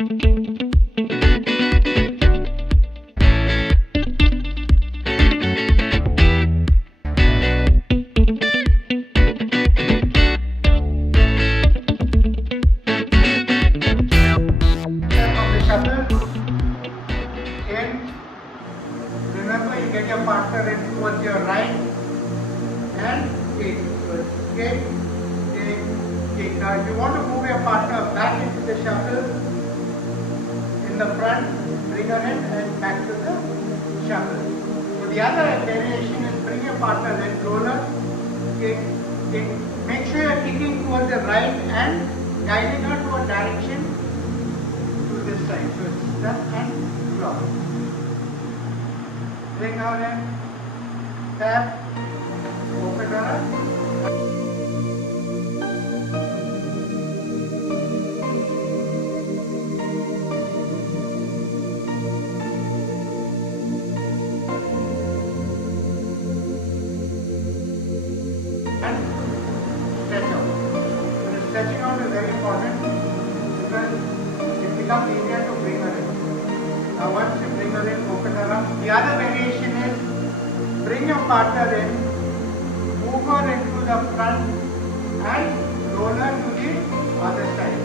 Remember, you get your partner in towards your right and kick. So kick, kick, kick. Now if you want to move your partner back into the shuffle, in the front, bring her in and back to the shuffle. So the other variation is bring your partner in, roller, kick, kick. Make sure you're kicking towards the right and guiding her to a direction to this side. So it's step and drop. Bring her in, tap, open her up. And stretch out. So the stretching out is very important because it becomes easier to bring her in. Now once you bring her in, open her up. The other variation is bring your partner in, move her into the front and roll her to the other side.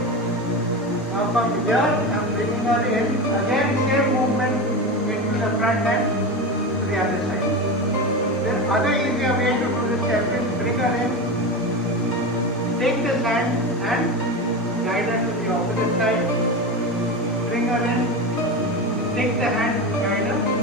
Now from here I am bringing her in, again same movement into the front and to the other side. The other easier way to do this step is bring her in, take this hand and guide her to the opposite side, bring her in, take the hand, guide her